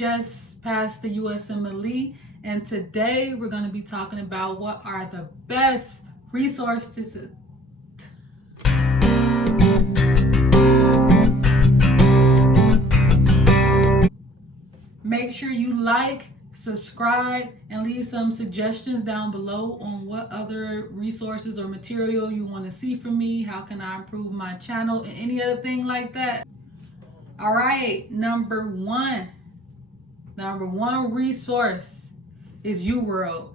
just passed the USMLE, and today we're going to be talking about what are the best resources. Make sure you like, subscribe, and leave some suggestions down below on what other resources or material you want to see from me. How can I improve my channel and any other thing like that? All right, number one resource is UWorld.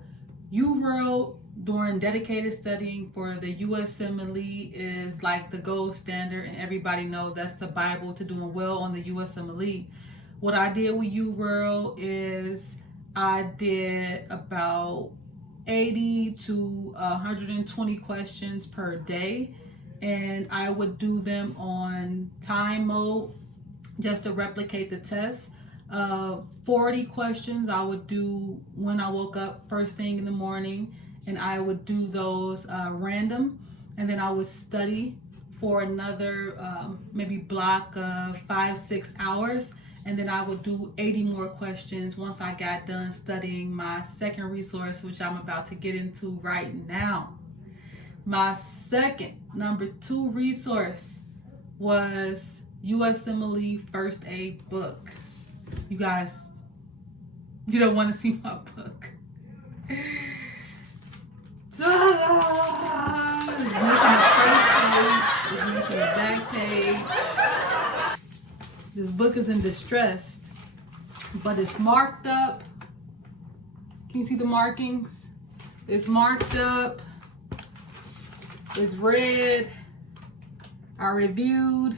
UWorld during dedicated studying for the USMLE is like the gold standard, and everybody knows that's the Bible to doing well on the USMLE. What I did with UWorld is I did about 80 to 120 questions per day, and I would do them on time mode just to replicate the test. 40 questions I would do when I woke up first thing in the morning, and I would do those random, and then I would study for another maybe block of 5-6 hours, and then I would do 80 more questions once I got done studying my second resource, which I'm about to get into right now. My second, number 2 resource was USMLE First Aid book. You guys, you don't want to see my book. Ta-da! It's missing the first page, it's missing the back page. This book is in distress, but it's marked up. Can you see the markings? It's marked up. It's red. I reviewed.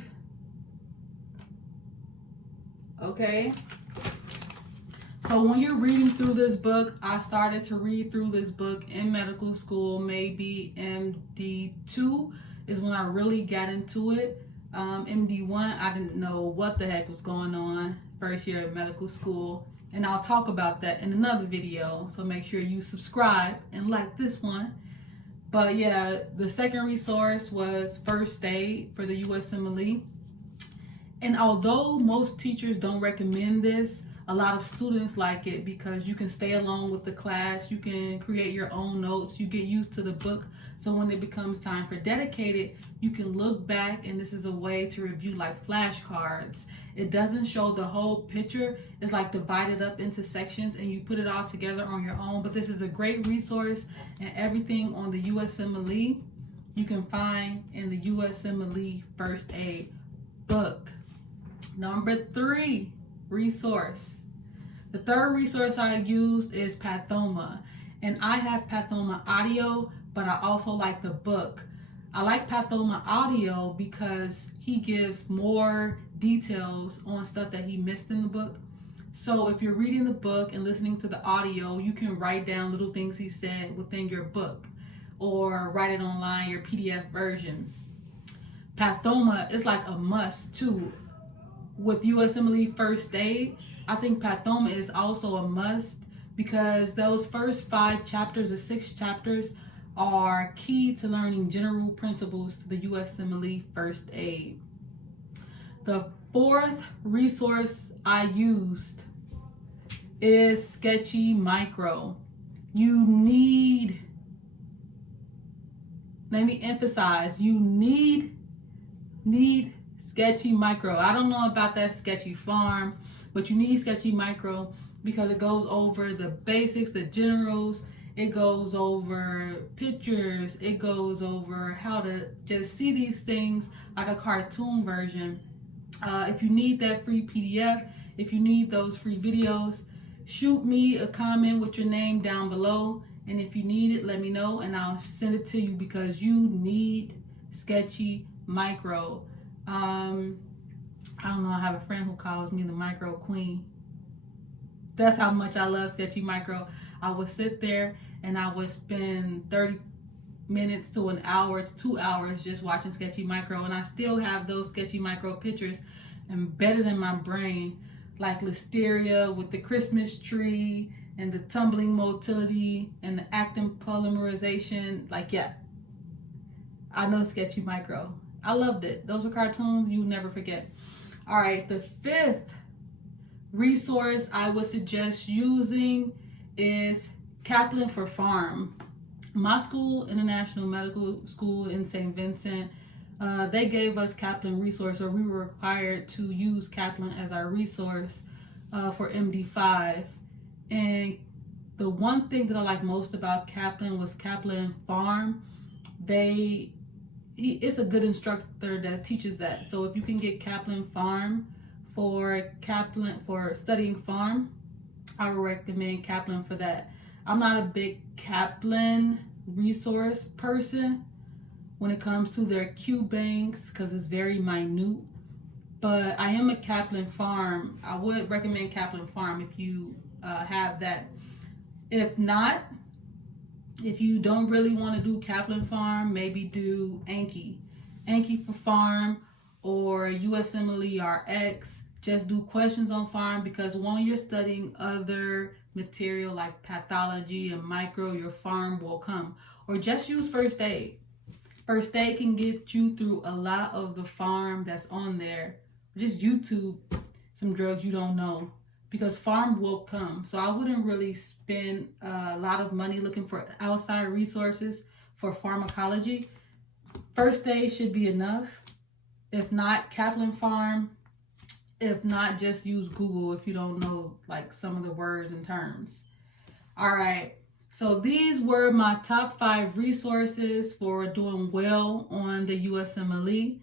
Okay. So when you're reading through this book, I started to read through this book in medical school. Maybe MD2 is when I really got into it. MD1, I didn't know what the heck was going on first year of medical school, and I'll talk about that in another video, so make sure you subscribe and like this one. But yeah, the second resource was First Aid for the USMLE, and although most teachers don't recommend this, a lot of students like it because you can stay along with the class, you can create your own notes, you get used to the book, so when it becomes time for dedicated, you can look back, and this is a way to review like flashcards. It doesn't show the whole picture, it's like divided up into sections, and you put it all together on your own. But this is a great resource, and everything on the USMLE you can find in the USMLE First Aid book. Number 3 resource. The third resource I used is Pathoma, and I have Pathoma audio, but I also like the book. I like Pathoma audio because he gives more details on stuff that he missed in the book. So if you're reading the book and listening to the audio, you can write down little things he said within your book, or write it online, your PDF version. Pathoma is like a must too. With USMLE First Aid, I think Pathoma is also a must because those first 5 chapters or 6 chapters are key to learning general principles to the USMLE First Aid. The 4th resource I used is Sketchy Micro. You need, let me emphasize, you need Sketchy Micro. I don't know about that Sketchy Farm, but you need Sketchy Micro because it goes over the basics, the generals. It goes over pictures. It goes over how to just see these things like a cartoon version. If you need that free PDF, if you need those free videos, shoot me a comment with your name down below. And if you need it, let me know and I'll send it to you because you need Sketchy Micro. I don't know, I have a friend who calls me the micro queen. That's how much I love Sketchy Micro. I would sit there and I would spend 30 minutes to an hour to 2 hours just watching Sketchy Micro, and I still have those Sketchy Micro pictures embedded in my brain, like Listeria with the Christmas tree and the tumbling motility and the actin polymerization. Like, yeah, I know Sketchy Micro. I loved it. Those were cartoons you never forget. All right, the 5th resource I would suggest using is Kaplan for Pharm. My school, International Medical School in St. Vincent, they gave us Kaplan resource, or we were required to use Kaplan as our resource for MD5. And the one thing that I like most about Kaplan was Kaplan Pharm. It's a good instructor that teaches that. So if you can get Kaplan Pharm for studying pharm, I would recommend Kaplan for that. I'm not a big Kaplan resource person when it comes to their Q banks because it's very minute. But I am a Kaplan Pharm. I would recommend Kaplan Pharm if you have that. If not, if you don't really want to do Kaplan Pharm, maybe do Anki for Pharm, or USMLE RX. Just do questions on Pharm, because when you're studying other material like pathology and micro, your Pharm will come. Or just use first aid. First aid can get you through a lot of the Pharm that's on there. Just YouTube some drugs you don't know, because Pharm will come. So I wouldn't really spend a lot of money looking for outside resources for pharmacology. First aid should be enough. If not, Kaplan Pharm. If not, just use Google if you don't know like some of the words and terms. All right. So these were my top 5 resources for doing well on the USMLE.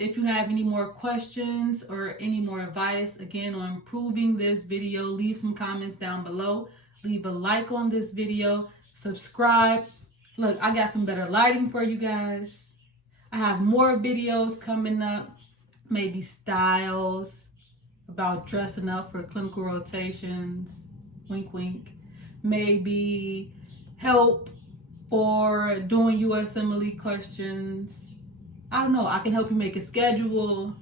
If you have any more questions or any more advice, again, on improving this video, leave some comments down below. Leave a like on this video. Subscribe. Look, I got some better lighting for you guys. I have more videos coming up. Maybe styles, about dressing up for clinical rotations. Wink, wink. Maybe help for doing USMLE questions. I don't know. I can help you make a schedule.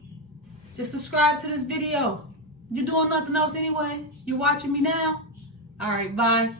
Just subscribe to this video. You're doing nothing else anyway. You're watching me now. All right, bye.